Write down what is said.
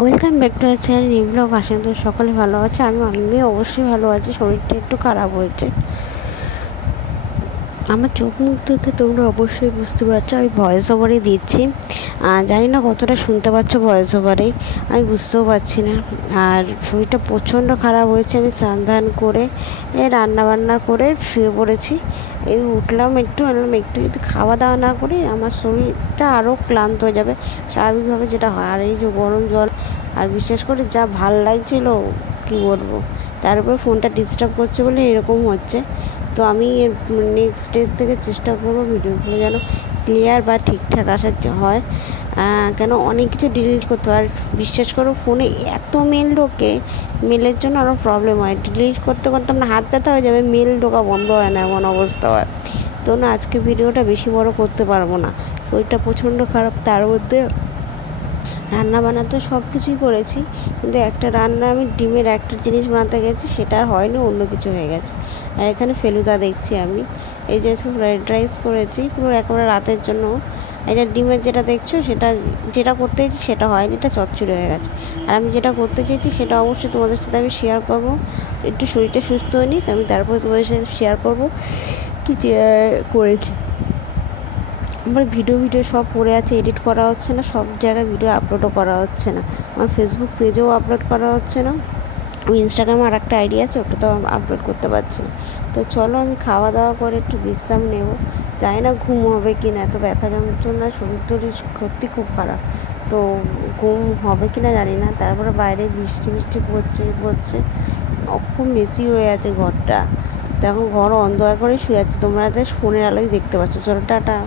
Welcome back to the channel new vlog. আশা করি সকলে ভালো আছে। আমি অবশ্যই ভালো আছি। শরীরটা একটু খারাপ হয়েছে। আমার চোখ মুখ দেখে তোমরা অবশ্যই বুঝতে পারছো আমি ভয়েস ওভারে দিচ্ছি। জানি না কতটা শুনতে পাচ্ছ ভয়েস ওভারে, আমি বুঝতেও পারছি না। আর শরীরটা প্রচণ্ড খারাপ হয়েছে। আমি স্নান ধান করে রান্নাবান্না করে শুয়ে পড়েছি। এই উঠলাম একটু যদি খাওয়া দাওয়া না করি আমার শরীরটা আরও ক্লান্ত হয়ে যাবে স্বাভাবিকভাবে যেটা হয়। আর এই যে গরম জল, আর বিশেষ করে যা ভাল লাগছিল কী বলবো, তার উপর ফোনটা ডিস্টার্ব করছে বলে এরকম হচ্ছে। তো আমি নেক্সট ডে থেকে চেষ্টা করবো ভিডিওগুলো যেন ক্লিয়ার বা ঠিকঠাক আসার হয়। কেন অনেক কিছু ডিলিট করতে হয়। আর বিশ্বাস করো ফোনে এত মেল ঢোকে, মেলের জন্য আরও প্রবলেম হয়। ডিলিট করতে করতে আমরা হাত ব্যথা হয়ে যাবে, মেল ঢোকা বন্ধ হয় না, এমন অবস্থা হয়। তো না, আজকে ভিডিওটা বেশি বড় করতে পারবো না, শরীরটা প্রচণ্ড খারাপ। তার মধ্যে রান্না বান্না সব কিছুই করেছি, কিন্তু একটা রান্না আমি ডিমের একটা জিনিস বানাতে গেছি, সেটা আর হয়নি, অন্য কিছু হয়ে গেছে। আর এখানে ফেলুদা দেখছি আমি। এই যে আজকে ফ্রাইড রাইস করেছি পুরো একেবারে রাতের জন্য। এটা ডিমের যেটা দেখছো সেটা যেটা করতে চেয়েছি সেটা হয়নি, এটা চচ্চড়ি হয়ে গেছে। আর আমি যেটা করতে চেয়েছি সেটা অবশ্যই তোমাদের সাথে আমি শেয়ার করবো। একটু শরীরটা সুস্থ হয়নি, আমি তারপরে তোমাদের সাথে শেয়ার করবো কি করেছি। আমার ভিডিও সব পড়ে আছে, এডিট করা হচ্ছে না, সব জায়গায় ভিডিও আপলোডও করা হচ্ছে না। আমার ফেসবুক পেজেও আপলোড করা হচ্ছে না। আমি ইনস্টাগ্রামে আর একটা আইডি আছে, ওটাতেও আপলোড করতে পারছি না। তো চলো আমি খাওয়া দাওয়া করে একটু বিশ্রাম নেব। জানি না ঘুম হবে কি না, এত ব্যথা যন্ত্রণা, শরীর টরীর সত্যি খুব খারাপ। তো ঘুম হবে কি না জানি না। তারপরে বাইরে বৃষ্টি পড়ছে খুব মেসি হয়ে আছে ঘরটা। তো এখন ঘর অন্ধকার করে শুয়ে আছে, তোমরা ফোনের আলোয় দেখতে পাচ্ছ। চলো টাটা।